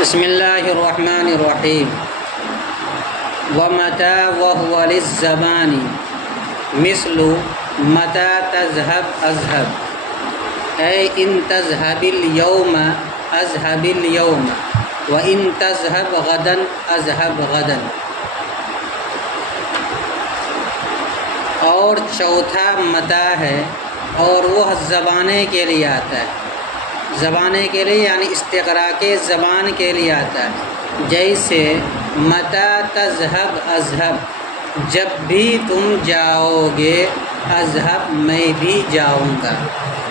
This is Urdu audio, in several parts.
بسم اللہ الرحمن الرحیم ومتى وهو للزمان مثل متى تذهب اذهب اے ان تذهب اليوم اذهب اليوم وان تذهب غدا اذهب غدا۔ اور چوتھا متى ہے اور وہ زبانے کے لیے آتا ہے، زبانے کے لیے یعنی استغراق زبان کے لیے آتا ہے، جیسے متى تذهب اذهب، جب بھی تم جاؤ گے، اذهب میں بھی جاؤں گا۔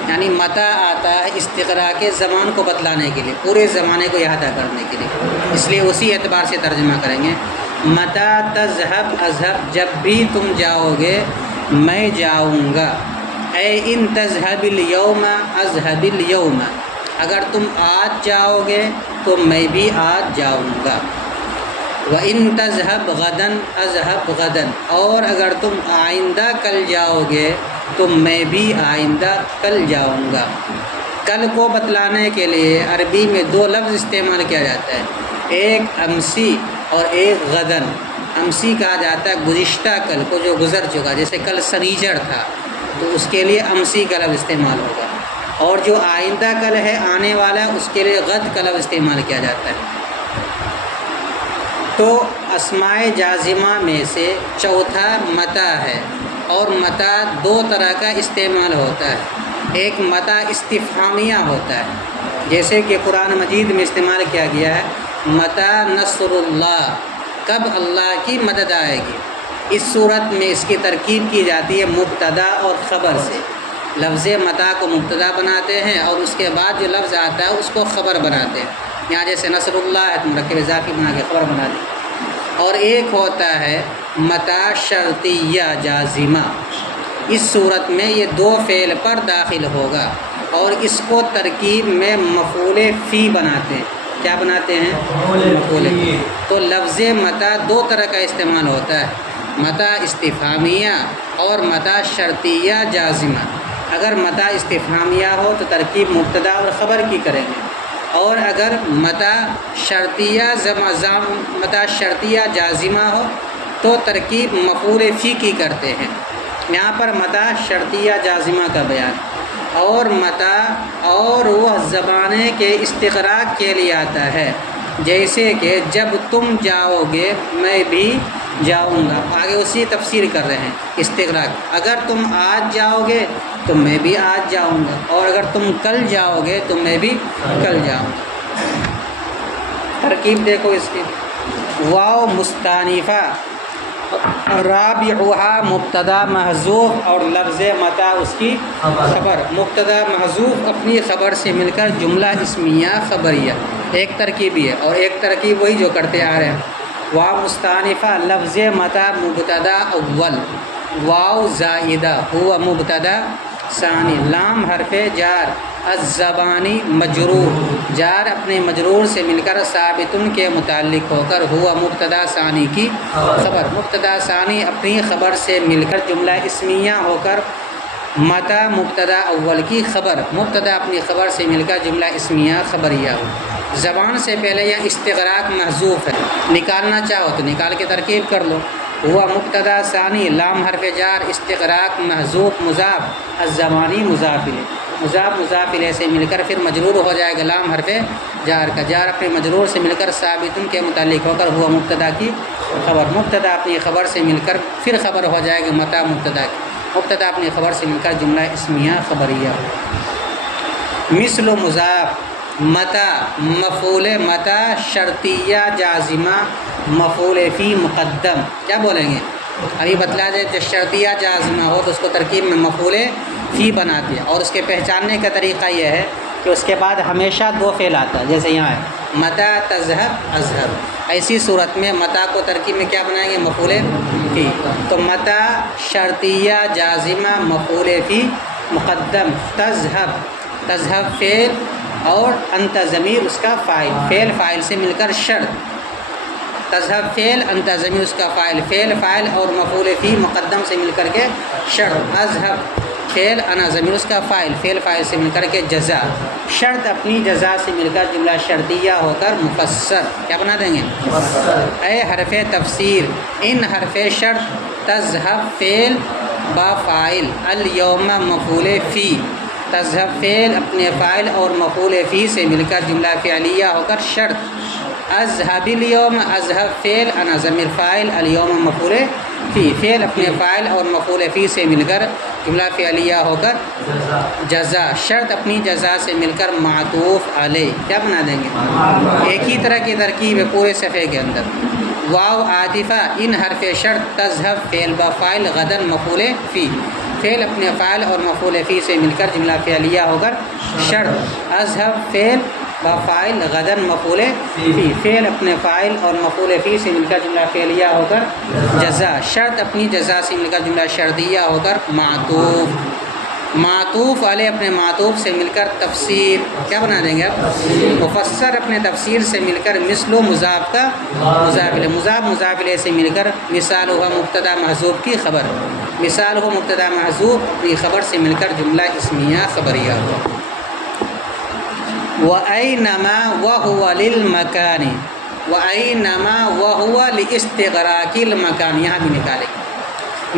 یعنی متى آتا ہے استغراق زبان کو بتلانے کے لیے، پورے زمانے کو احاطہ کرنے کے لیے، اس لیے اسی اعتبار سے ترجمہ کریں گے۔ متى تذهب اذهب، جب بھی تم جاؤ گے میں جاؤں گا۔ اے ان تذهب اليوم اذهب اليوم، اگر تم آج جاؤ گے تو میں بھی آج جاؤں گا۔ وَإِن تَذْهَبْ غَدًا أَذْهَبْ غَدًا، اور اگر تم آئندہ کل جاؤ گے تو میں بھی آئندہ کل جاؤں گا۔ کل کو بتلانے کے لیے عربی میں دو لفظ استعمال کیا جاتا ہے، ایک امسی اور ایک غدن۔ امسی کہا جاتا ہے گزشتہ کل کو جو گزر چکا، جیسے کل سنیچر تھا تو اس کے لیے امسی کا لفظ استعمال ہوگا، اور جو آئندہ کل ہے آنے والا اس کے لیے غد کا لفظ استعمال کیا جاتا ہے۔ تو اسماء جازمہ میں سے چوتھا متى ہے، اور متى دو طرح کا استعمال ہوتا ہے، ایک متى استفہامیہ ہوتا ہے، جیسے کہ قرآن مجید میں استعمال کیا گیا ہے متى نصر اللہ، کب اللہ کی مدد آئے گی۔ اس صورت میں اس کی ترکیب کی جاتی ہے مبتدا اور خبر سے، لفظ متى کو مبتدا بناتے ہیں اور اس کے بعد جو لفظ آتا ہے اس کو خبر بناتے ہیں، یہاں جیسے نصر اللہ ہے تو مرکب اضافی بنا کے خبر بنا دی۔ اور ایک ہوتا ہے متى شرطیہ جازمہ، اس صورت میں یہ دو فعل پر داخل ہوگا اور اس کو ترکیب میں مفعول فی بناتے ہیں۔ کیا بناتے ہیں؟ مفعول فی۔ تو لفظ متى دو طرح کا استعمال ہوتا ہے، متى استفہامیہ اور متى شرطیہ جازمہ۔ اگر متى استفہامیہ ہو تو ترکیب مبتدا اور خبر کی کریں گے، اور اگر متى شرطیہ جازمہ ہو تو ترکیب مفعول فی کی کرتے ہیں۔ یہاں پر متى شرطیہ جازمہ کا بیان، اور متى اور وہ زبانے کے استغراق کے لیے آتا ہے، جیسے کہ جب تم جاؤ گے میں بھی جاؤں گا۔ آگے اسی تفسیر کر رہے ہیں استغراق، اگر تم آج جاؤ گے تو میں بھی آج جاؤں گا، اور اگر تم کل جاؤ گے تو میں بھی کل جاؤں گا۔ ترکیب دیکھو اس کی، واو مستانفہ رابعها مبتدا محذوف اور لفظ متى اس کی خبر، مبتدا محذوف اپنی خبر سے مل کر جملہ اسمیہ خبریہ، ایک ترکیبی ہے، اور ایک ترکیب وہی جو کرتے آ رہے ہیں۔ واو مستانفہ لفظ متى مبتدا اول، واو زائدہ ہوا مبتدا ثانی، لام حرف جار، الزبانی مجرور، جار اپنے مجرور سے مل کر ثابتن کے متعلق ہو کر ہوا مبتدا ثانی کی خبر، مبتدا ثانی اپنی خبر سے مل کر جملہ اسمیہ ہو کر متى مبتدا اول کی خبر، مبتدا اپنی خبر سے مل کر جملہ اسمیہ خبریہ ہو۔ زبان سے پہلے یہ استغراق محذوف ہے، نکالنا چاہو تو نکال کے ترکیب کر لو، ہوا مبتدا ثانی، لام حرف جار، استغراق محذوف، مضاف الزبانی مضاف الیہ، مضاف الیہ سے مل کر پھر مجرور ہو جائے گا لام حرف جار کا، جار اپنے مجرور سے مل کر ثابتن کے متعلق ہو کر ہوا مبتدا کی خبر، مبتدا اپنی خبر سے مل کر پھر خبر ہو جائے گا متى مبتدا کی، مبتدا اپنی خبر سے مل کر جملہ اسمیہ خبریہ۔ مثل مضاف متى مفعول متى شرطیہ جازمہ مفعول فی مقدم، کیا بولیں گے؟ ابھی بتلا دے جو شرطیہ جازمہ ہو تو اس کو ترکیب میں مفعول فی بناتے ہیں، اور اس کے پہچاننے کا طریقہ یہ ہے کہ اس کے بعد ہمیشہ دو فعل آتا ہے، جیسے یہاں ہے متى تذهب اذهب، ایسی صورت میں متى کو ترکیب میں کیا بنائیں گے؟ مفعول فی۔ تو متى شرطیہ جازمہ مفعول فی مقدم، تذهب فعل اور انت ضمیر اس کا فاعل، فعل فاعل سے مل کر شرط، تذهب فعل، انت ضمیر اس کا فاعل، فعل فاعل اور مفعول فی مقدم سے مل کر کے شرط، اذهب فعل انا ضمیر اس کا فاعل، فعل فاعل سے مل کر کے جزا، شرط اپنی جزا سے مل کر جملہ شرطیہ ہو کر مفسر، کیا بنا دیں گے؟ اے حرف تفسیر، ان حرف شرط تذهب فعل با فاعل، الیوم مفعول فی، تذهب فعل اپنے فاعل اور مفعول فی سے مل کر جملہ فعلیہ ہو کر شرط، اذهب الیوم، اذهب فعل انا ضمیر فاعل، الیوم مفعول فی، فعل اپنے فاعل اور مفعول فی سے مل کر جملہ فعلیہ ہو کر جزا، شرط اپنی جزا سے مل کر معطوف علیہ، کیا بنا دیں گے؟ ایک ہی طرح کی ترکیب ہے پورے صفحے کے اندر. واو عاطفہ، ان حرف شرط تذهب فعل با فاعل غدن مفعول فی، فعل اپنے فاعل اور مفعول فی سے مل کر جملہ فعلیہ ہو کر شرط، اذهب فعل با فاعل غدن مفعول فی، فعل اپنے فاعل اور مفعول فی سے مل کر جملہ فعلیہ ہو کر جزا، شرط اپنی جزا سے مل کر جملہ شرطیہ ہو کر معطوف، معطوف علیہ اپنے معطوف سے مل کر تفسیر، کیا بنا دیں گے آپ؟ مفسر اپنے تفسیر سے مل کر مثل و مضاف کا مضاف الیہ، مضاف مضاف الیہ سے مل کر مثال ہوا مبتدا محذوف کی خبر، مثال ہو مبتدا محذوف کی خبر سے مل کر جملہ اسمیہ خبریہ ہوا. وَأَيْنَمَا وَهُوَ لِلْمَكَانِ، وَأَيْنَمَا وَهُوَ لِاسْتِغْرَاقِ الْمَكَانِ، یہاں بھی نکالیں گے.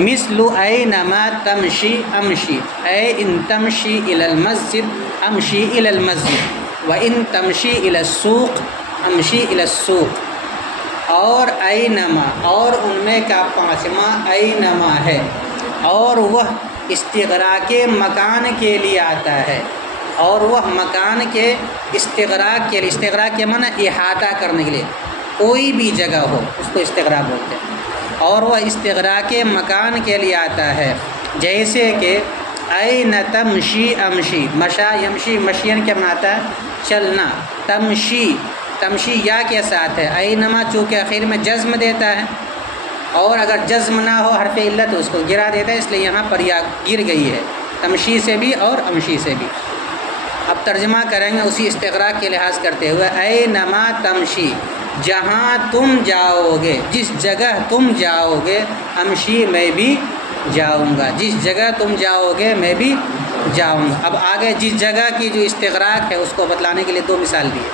مثل اینما تمشی امشی، اے ان تمشی الی المسجد امشی الی المسجد، و ان تمشی الی السوق امشی الی السوق. اور اینما، اور ان میں کا پانچواں اینما ہے، اور وہ استغراق مکان کے لیے آتا ہے، اور وہ مکان کے استغراق کے لیے، استغراق کے معنی احاطہ کرنے کے لیے، کوئی بھی جگہ ہو اس کو استغراق بولتے ہیں، اور وہ استغراق مکان کے لیے آتا ہے. جیسے کہ این تمشی امشی، مشا یمشی مشین کیا بناتا ہے؟ چلنا. تمشی، تمشی یا کے ساتھ ہے، اینما چونکہ آخر میں جزم دیتا ہے، اور اگر جزم نہ ہو حرف علت اس کو گرا دیتا ہے، اس لیے یہاں پر یا گر گئی ہے، تمشی سے بھی اور امشی سے بھی. اب ترجمہ کریں گے اسی استغراق کے لحاظ کرتے ہوئے، اینما تمشی، جہاں تم جاؤ گے، جس جگہ تم جاؤ گے، امشی میں بھی جاؤں گا، جس جگہ تم جاؤ گے میں بھی جاؤں گا. اب آگے جس جگہ کی جو استغراق ہے اس کو بتلانے کے لیے دو مثال دیے.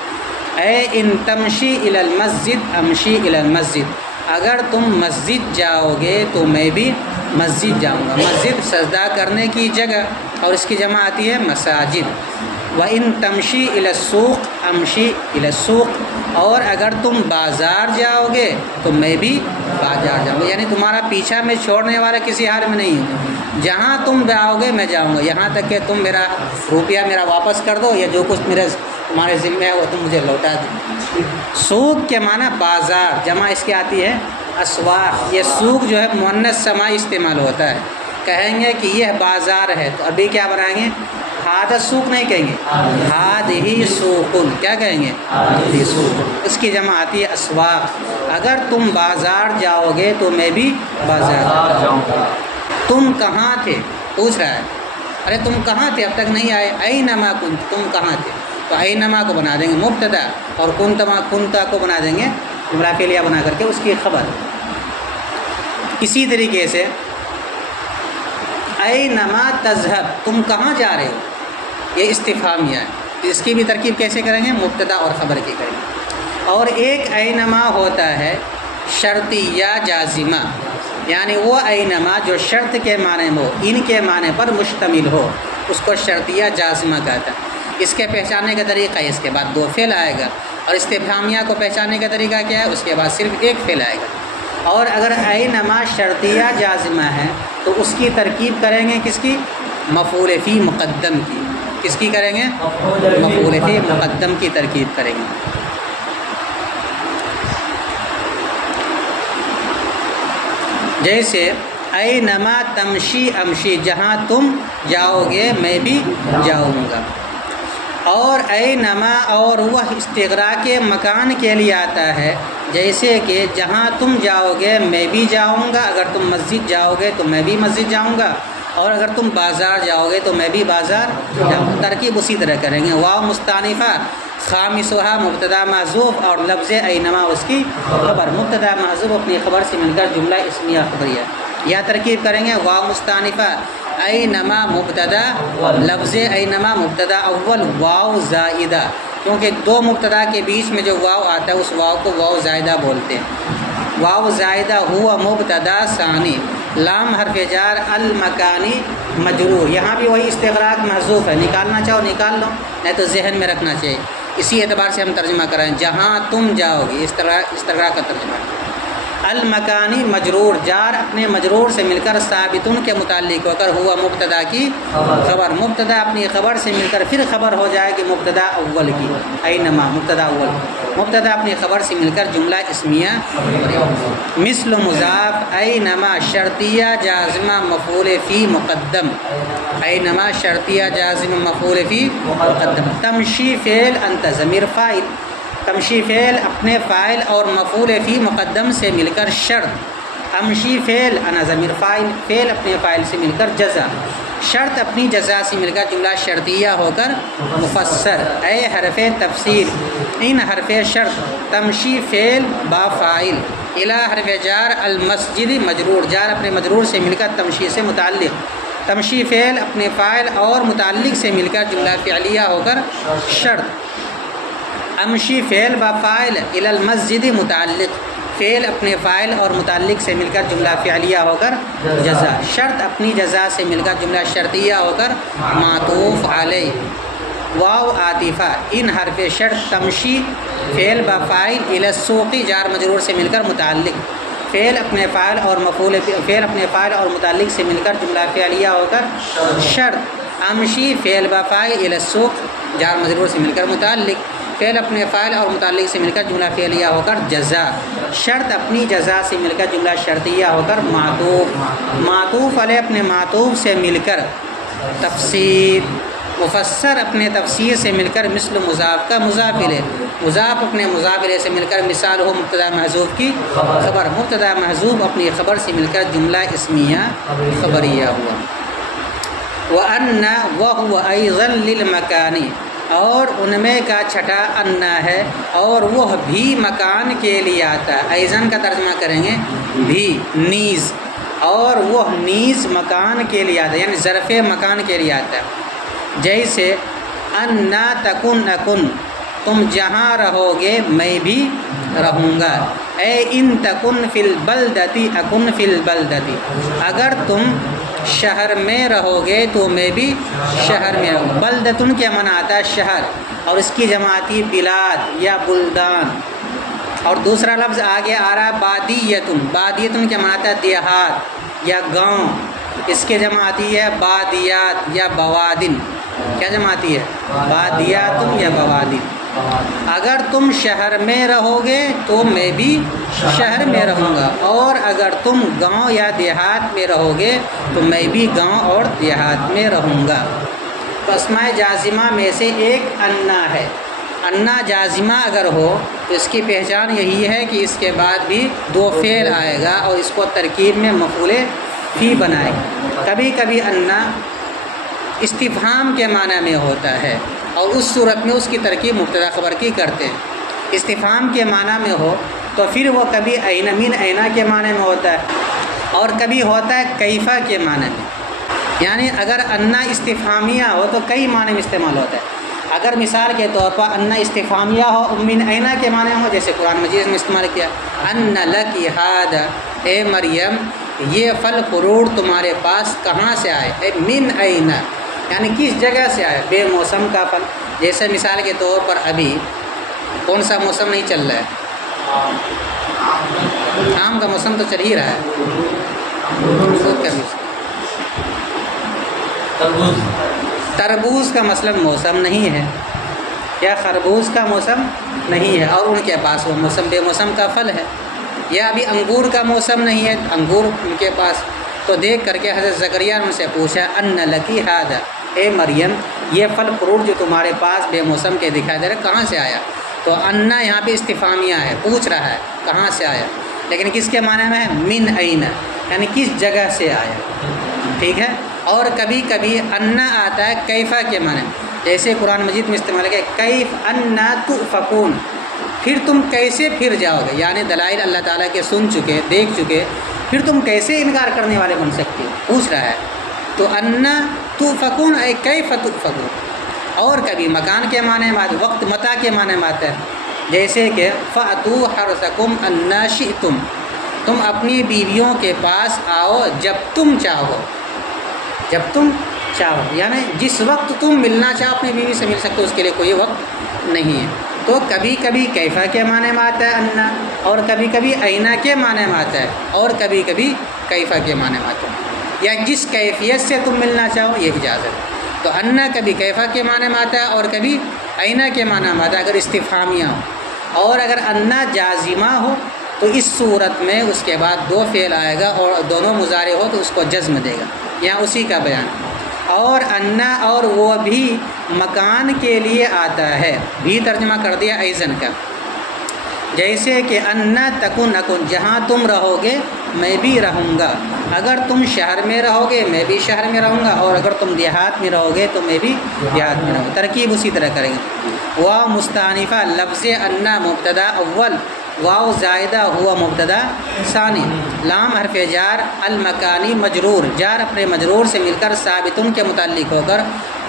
اے ان تمشی الی المسجد امشی الی المسجد، اگر تم مسجد جاؤ گے تو میں بھی مسجد جاؤں گا. مسجد سجدہ کرنے کی جگہ، اور اس کی جمع آتی ہے مساجد. وَإِن تمشی الی السوق امشی الی السوق، اور اگر تم بازار جاؤ گے تو میں بھی بازار جاؤں گا. یعنی تمہارا پیچھا میں چھوڑنے والا کسی حال میں نہیں ہوں، جہاں تم جاؤ گے میں جاؤں گا، یہاں تک کہ تم میرا روپیہ میرا واپس کر دو، یا جو کچھ میرے تمہارے ذمہ ہے وہ تم مجھے لوٹا دو. سوق کے معنی بازار، جمع اس کی آتی ہے اسواق. یہ سوق جو ہے مؤنث سماعی استعمال ہوتا ہے. کہیں گے کہ یہ بازار ہے تو ابھی کیا بنائیں گے؟ ہادہ سوق نہیں کہیں گے، ہادہی سوقن، کیا کہیں گے؟ ہادہی سوق. اس کی جمع آتی ہے اسواق. اگر تم بازار جاؤ گے تو میں بھی بازار جاؤں گا. تم کہاں تھے پوچھ رہا ہے، ارے تم کہاں تھے اب تک نہیں آئے. اینما کنت، تم کہاں تھے، تو اینما کو بنا دیں گے مبتدا، اور کنتا کو بنا دیں گے جملہ فعلیہ بنا کر کے اس کی خبر. اسی طریقے سے اینما تذهب، تم کہاں جا رہے ہو، یہ استفہامیہ ہے. اس کی بھی ترکیب کیسے کریں گے؟ مبتدا اور خبر کی کریں گے. اور ایک اینما ہوتا ہے شرطیہ جازمہ، یعنی وہ اینما جو شرط کے معنی میں ہو، ان کے معنی پر مشتمل ہو، اس کو شرطیہ جازمہ کہتا ہے. اس کے پہچاننے کا طریقہ ہے اس کے بعد دو فعل آئے گا، اور استفہامیہ کو پہچاننے کا طریقہ کیا ہے؟ اس کے بعد صرف ایک فعل آئے گا. اور اگر اینما شرطیہ جازمہ ہے تو اس کی ترکیب کریں گے کس کی؟ مفعول فی مقدم کی. کس کی کریں گے؟ مفعول فی مقدم کی ترکیب کریں گے. جیسے اینما تمشی امشی، جہاں تم جاؤ گے میں بھی جاؤں گا. اور اینما، اور وہ استغراق مکان کے لیے آتا ہے، جیسے کہ جہاں تم جاؤ گے میں بھی جاؤں گا، اگر تم مسجد جاؤ گے تو میں بھی مسجد جاؤں گا، اور اگر تم بازار جاؤ گے تو میں بھی بازار جاؤں گا. ترکیب اسی طرح کریں گے. واو مستانفہ، خامسہا مبتدا محذوف، اور لفظ اینما اس کی خبر. مبتدا محذوف اپنی خبر سے مل کر جملہ اسمیہ خبریہ. یا ترکیب کریں گے واو مستانفہ اینما مبتدا، لفظ اینما مبتدا اول واو زائدہ، کیونکہ دو مبتدا کے بیچ میں جو واو آتا ہے اس واو کو واو زائدہ بولتے ہیں۔ واو زائدہ ہوا مبتدا ثانی، لام حرف جار، المکانی مجرور، یہاں بھی وہی استغراق محذوف ہے، نکالنا چاہو نکال لو، نہیں تو ذہن میں رکھنا چاہیے۔ اسی اعتبار سے ہم ترجمہ کریں، جہاں تم جاؤ گے، استغراق کا ترجمہ۔ المکانی مجرور، جار اپنے مجرور سے مل کر ثابتن کے متعلق ہو کر ہوا مبتدا کی خبر، مبتدا اپنی خبر سے مل کر پھر خبر ہو جائے گی مبتدا اول کی، اینما مبتدا اول، مبتدا اپنی خبر سے مل کر جملہ اسمیہ۔ مثل مضاف، اینما شرطیہ جازمہ مفعول فی مقدم، اینما شرطیہ جازم مفعول فی مقدم۔ تمشی فعل انت ضمیر فاعل، تمشی فعل اپنے فاعل اور مفعول فی مقدم سے مل کر شرط، امشی فعل انا ضمیر فاعل، فعل اپنے فاعل سے مل کر جزا، شرط اپنی جزا سے مل کر جملہ شرطیہ ہو کر مفسر، اے حرف تفسیر، ان حرف شرط، تمشی فعل با فاعل، الی حرف جار، المسجد مجرور، جار اپنے مجرور سے مل کر تمشی سے متعلق، تمشی فعل اپنے فاعل اور متعلق سے مل کر جملہ فعلیہ ہو کر شرط، امشی فعل با فاعل الی المسجد متعلق، فعل اپنے فاعل اور متعلق سے مل کر جملہ فعلیہ ہو کر جزا، شرط اپنی جزا سے مل کر جملہ شرطیہ ہو کر معطوف علیہ، واو عاطفہ، ان حرف شرط تمشی فعل با فاعل الی السوق، جار مجرور سے مل کر متعلق، فعل اپنے فاعل اور مفعول فعل اپنے فاعل اور متعلق سے مل کر جملہ فعلیہ ہو کر شرط، امشی فعل با فاعل الی السوق، جار مجرور سے مل کر متعلق، فعل اپنے فاعل اور متعلق سے مل کر جملہ فعلیہ ہو کر جزا، شرط اپنی جزا سے مل کر جملہ شرطیہ ہو کر معطوف، معطوف علیہ اپنے معطوف سے مل کر تفسیر، مفسر اپنے تفسیر سے مل کر مثل مضاف کا مضاف الیہ، مضاف اپنے مضاف الیہ سے مل کر مثال ہو مبتدا محذوف کی خبر، مبتدا محذوف اپنی خبر سے مل کر جملہ اسمیہ خبریہ ہوا۔ وَأَنَّ وَهُوَ أَيْضًا لِلْمَكَانِ، اور ان میں کا چھٹا انا ہے اور وہ بھی مکان کے لیے آتا ہے، ایزن کا ترجمہ کریں گے بھی، نیز، اور وہ نیز مکان کے لیے آتا ہے، یعنی ظرف مکان کے لیے آتا ہے، جیسے انا تکن اکن، تم جہاں رہو گے میں بھی رہوں گا، اے ان تکن فی البلدتی اکن فی البلدتی، اگر تم شہر میں رہو گے تو میں بھی شہر میں رہوں گا، بلدتن کے معنی آتا ہے شہر، اور اس کی جمع آتی ہے بلاد یا بلدان، اور دوسرا لفظ آگے آ رہا ہے بادیتن، بادیتن کے معنی آتا ہے دیہات یا گاؤں، اس کے جمع آتی ہے بادیات یا بوادن، کیا جمع آتی ہے بادیاتن یا بوادن، اگر تم شہر میں رہو گے تو میں بھی شہر میں رہوں گا، اور اگر تم گاؤں یا دیہات میں رہو گے تو میں بھی گاؤں اور دیہات میں رہوں گا۔ تو اسماء جازمہ میں سے ایک انا ہے، انا جازمہ اگر ہو تو اس کی پہچان یہی ہے کہ اس کے بعد بھی دو فعل آئے گا اور اس کو ترکیب میں مفعول فی بنائے گا۔ کبھی کبھی انا استفہام کے معنی میں ہوتا ہے اور اس صورت میں اس کی ترکیب مبتدا خبر کی کرتے ہیں، استفہام کے معنی میں ہو تو پھر وہ کبھی این من اینا کے معنی میں ہوتا ہے اور کبھی ہوتا ہے کیفا کے معنی میں، یعنی اگر انا استفہامیہ ہو تو کئی معنی میں استعمال ہوتا ہے، اگر مثال کے طور پر انا استفہامیہ ہو من اینا کے معنی ہو، جیسے قرآن مجید میں استعمال کیا ان لکی ھذا، اے مریم یہ پھل فروٹ تمہارے پاس کہاں سے آئے، اے من اینا یعنی کس جگہ سے آئے، بے موسم کا پھل، جیسے مثال کے طور پر ابھی کون سا موسم نہیں چل رہا ہے، آم کا موسم تو چل ہی رہا ہے، تربوز کا مثلاً موسم نہیں ہے یا خربوز کا موسم نہیں ہے اور ان کے پاس وہ موسم بے موسم کا پھل ہے، یا ابھی انگور کا موسم نہیں ہے انگور ان کے پاس، تو دیکھ کر کے حضرت زکریا نے ان سے پوچھا ان لکی ھذا، اے مریم یہ پھل فروٹ جو تمہارے پاس بے موسم کے دکھائی دے رہے کہاں سے آیا، تو انا یہاں پہ استفہامیہ ہے، پوچھ رہا ہے کہاں سے آیا، لیکن کس کے معنی میں ہے من اینا یعنی کس جگہ سے آیا، ٹھیک ہے۔ اور کبھی کبھی انا آتا ہے کیفا کے معنی، جیسے قرآن مجید میں استعمال کیا کیف انا تؤفکون، پھر تم کیسے پھر جاؤ گے، یعنی دلائل اللہ تعالیٰ کے سن چکے دیکھ چکے، پھر تم کیسے انکار کرنے والے بن سکتے ہو، پوچھ رہا ہے، تو انا توفکون اے کیف توفکون، اور کبھی مکان کے معنی میں وقت متا کے معنی میں آتا ہے، جیسے کہ فأتوا حرثکم انا شئتم، تم اپنی بیویوں کے پاس آؤ جب تم چاہو، جب تم چاہو، یعنی جس وقت تم ملنا چاہو اپنی بیوی سے مل سکتے ہو، اس کے لیے کوئی وقت نہیں ہے۔ تو کبھی کبھی کیفا کے معنی میں آتا ہے انا، اور کبھی کبھی اینا کے معنی میں آتا ہے، اور کبھی کبھی کیفا کے معنی میں آتا ہے، یا جس کیفیت سے تم ملنا چاہو یہ اجازت ہے۔ تو انا کبھی کیفا کے معنی میں آتا ہے اور کبھی اینا کے معنی میں آتا ہے اگر استفہامیہ ہو، اور اگر انا جازمہ ہو تو اس صورت میں اس کے بعد دو فعل آئے گا اور دونوں مضارع ہو تو اس کو جزم دے گا، یہاں اسی کا بیان۔ اور انا اور وہ بھی مکان کے لیے آتا ہے، بھی ترجمہ کر دیا ایزن کا، جیسے کہ انا تکن اکن، جہاں تم رہو گے میں بھی رہوں گا، اگر تم شہر میں رہو گے میں بھی شہر میں رہوں گا، اور اگر تم دیہات میں رہو گے تو میں بھی دیہات میں رہوں گا، ترکیب اسی طرح کریں گے۔ واو مستانفہ، لفظ انا مبتدا اول، واو زائدہ ہوا مبتدا ثانی، لام حرف جار، المکانی مجرور، جار اپنے مجرور سے مل کر ثابتن کے متعلق ہو کر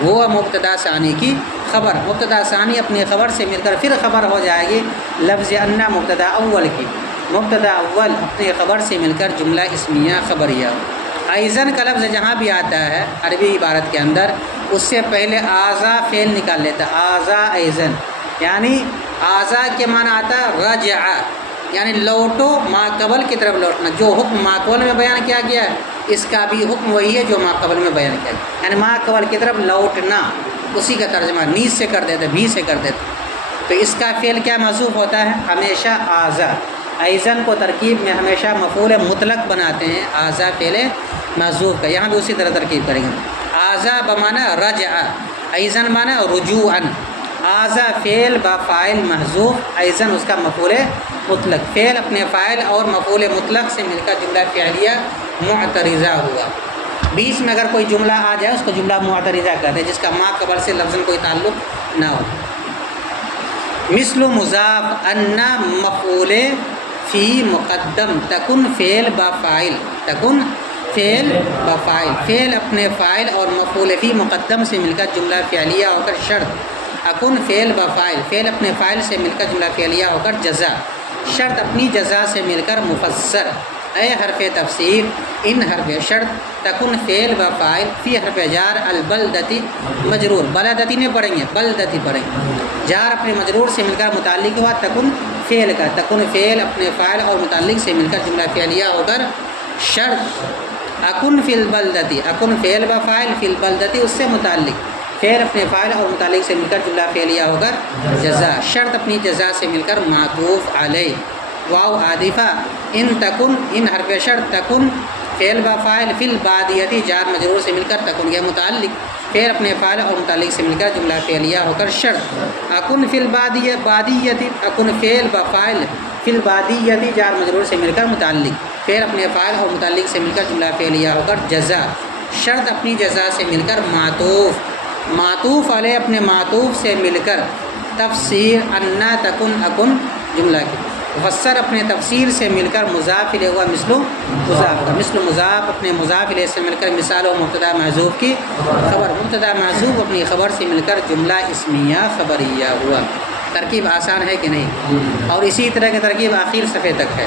وہ مبتدا ثانی کی خبر، مبتدا ثانی اپنی خبر سے مل کر پھر خبر ہو جائے گی لفظ انا مبتدا اول کی، مبتدا اول اپنی خبر سے مل کر جملہ اسمیہ خبریہ۔ ایزن کا لفظ جہاں بھی آتا ہے عربی عبارت کے اندر اس سے پہلے آزا فعل نکال لیتا ہے، آزا ایزن، یعنی آزا کے معنی آتا ہے رجع، یعنی لوٹو، ماقبل کی طرف لوٹنا، جو حکم ماقبل میں بیان کیا گیا ہے اس کا بھی حکم وہی ہے جو ماقبل میں بیان کیا گیا، یعنی ماقبل کی طرف لوٹنا، اسی کا ترجمہ نیز سے کر دیتے، بھی سے کر دیتے۔ تو اس کا فعل کیا محذوف ہوتا ہے؟ ہمیشہ آزا، ایزن کو ترکیب میں ہمیشہ مفعول مطلق بناتے ہیں، آزا فعل محذوف کا، یہاں بھی اسی طرح ترکیب کریں گے۔ آزا بمعنی رجع، ایزن معنی رجوعا، آزا فعل با فاعل محذوف، ایزن اس کا مفعول مطلق، فعل اپنے فاعل اور مفعول مطلق سے مل کر جملہ فعلیہ معترضہ ہوا۔ بیچ میں اگر کوئی جملہ آ جائے اس کو جملہ معترضہ کہتے ہیں، جس کا ما قبل سے لفظاً کوئی تعلق نہ ہو۔ مثل مضاف، انا مفعول فی مقدم، تکن فعل با فاعل، تکن فعل با فاعل، فعل اپنے فاعل اور مفعول فی مقدم سے مل کر جملہ فعلیہ ہو کر شرط، اکن فعل با فاعل، فعل اپنے فاعل سے مل کر جملہ فعلیہ ہو کر جزا، شرط اپنی جزا سے مل کر مفسر، اے حرف تفسیر، ان حرف شرط، تکن فعل با فاعل، فی حرف جار، البلدتی مجرور، بلدتی نہیں پڑھیں گے بلدتی پڑھیں گے، جار اپنے مجرور سے مل کر متعلق ہوا تکن فعل کا، تکن فعل اپنے فاعل اور متعلق سے مل کر جملہ فعلیہ ہو کر شرط، اکن فی البلدتی، اکن فعل با فاعل، فی البلدتی اس سے متعلق، فعل اپنے فاعل اور متعلق سے مل کر جملہ فعلیہ ہو کر جزا، شرط اپنی جزا سے مل کر معطوف علیہ، واو عاطفہ، ان تکن، ان حرف شرط، تکن فعل با فاعل، فی البادیتی جار مجرور سے مل کر تکن یہ متعلق، فعل اپنے فاعل اور متعلق سے مل کر جملہ فعلیہ ہو کر شرط، اکن فی البادیہ، بادیتی، اکن فعل با فاعل، فی البادیتی جار مجرور سے مل کر متعلق، فعل اپنے فاعل اور متعلق سے مل کر جملہ فعلیہ ہو کر جزا، شرط اپنی جزا سے مل کر معطوف، معطوف علیہ اپنے معطوف سے مل کر تفسیر، انا تکن اکن جملہ کی، مفسر اپنے تفسیر سے مل کر مضاف الیہ ہوا مثل مضاف کا، مثل مضاف اپنے مضاف الیہ سے مل کر مثال و مبتدا محذوف کی خبر، مبتدا محذوف اپنی خبر سے مل کر جملہ اسمیہ خبریہ ہوا۔ ترکیب آسان ہے کہ نہیں؟ اور اسی طرح کی ترکیب آخر صفحے تک ہے۔